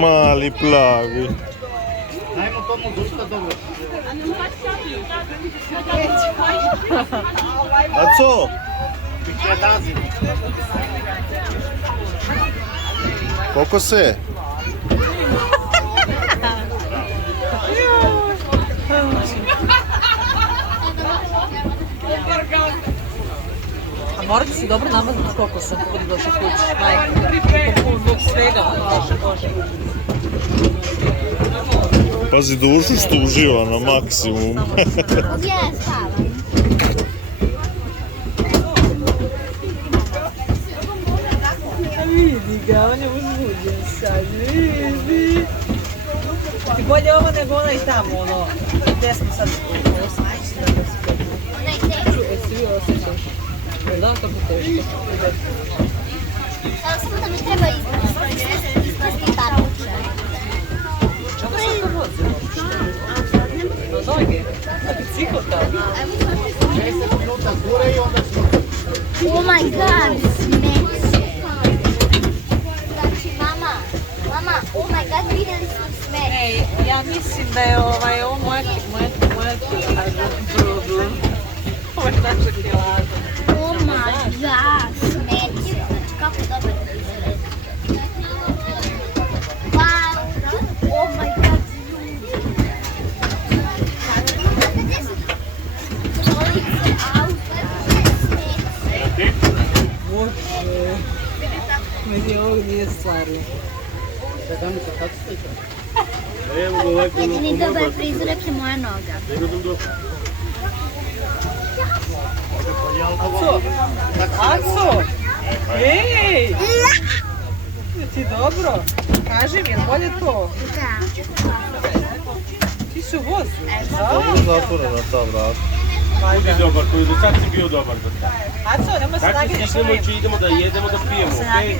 Mali plavi. Ajmo tomu zušta dobro. A co? Biće dazi. Koliko se? A morate se dobro namazati s kokosom kad bude došli kući. Majke, zbog svega. Pazi, dušu što uživa na maksimum. Vidi ga, on je uzbuđen sad, vidi. Ti bolje ovo nego onaj tamo, ono, gdje smo sad Jesi vi osjećaš? Da, kako teško. Samo da mi treba ispasti papuče. Čemu se to vozimo? Na noge? Na bicikl tamo? 10 minuta gure i onda smo... Oh my god, smeće. Znači, mama, oh my god, vidjeli smo smeće. Ej, ja mislim da je ovo moja problem. Ovo je naša kilada. Oh my god, smeće. Znači, kako dobro to izgleda. Wow, oh my god, ljudi. Stolice, auto, smeće. Bože. Meni ovo nije stvarno. Jedini dobar prizorak je moja noga. Aco! Aco! Ej! Je ti dobro? Kaži mi, je li bolje to? Da. Ti si u vozu? Zatvorena ta vrata. Budi dobar, koji do sad si bio dobar za to. Aco, nemoj se Kako nagineš stignemo, idemo da jedemo, da pijemo, okej?